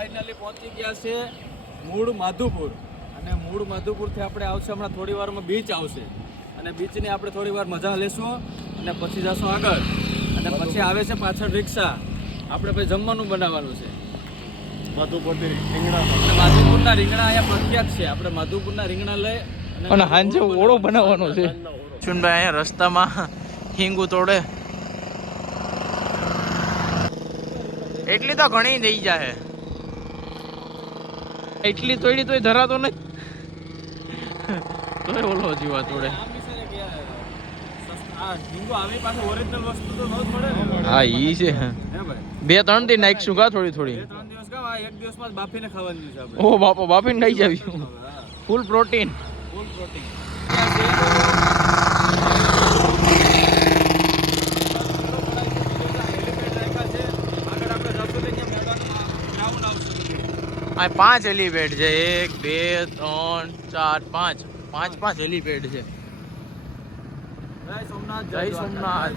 finally પહોંચી ગયા છે મૂળ માધુપુર અને મૂળ માધુપુરથી આપણે આવશે હમણાં થોડી વારમાં બીચ આવશે અને બીચની આપણે થોડી વાર મજા લેશું અને પછી જશું આગળ અને પછી આવે છે પાછળ રિક્ષા આપણે પછી જમવાનું બનાવવાનું છે માધુપુરના રીંગણા અહીંયા પ્રખ્યાત છે આપણે માધુપુરના રીંગણા લઈ અને હાંજે ઓળો બનાવવાનો છે ચુનભાઈ અહીંયા રસ્તામાં હિંગુ તોડે એટલી તો ઘણી થઈ જાય એટલી તોડી તોય ધરાતો નહીં તોય ઓલો જીવા તોડે હા ઈ છે બે ત્રણ થી નાખશું કા થોડી થોડી એક દિવસમાં બાફીને ખાવાની છે આપણે ઓ બાપા બાફીને ખાઈ જાવી ફૂલ પ્રોટીન આ 5 હેલીપેડ છે 1 2 3 4 5 5 હેલીપેડ છે જય સોમનાથ જય સોમનાથ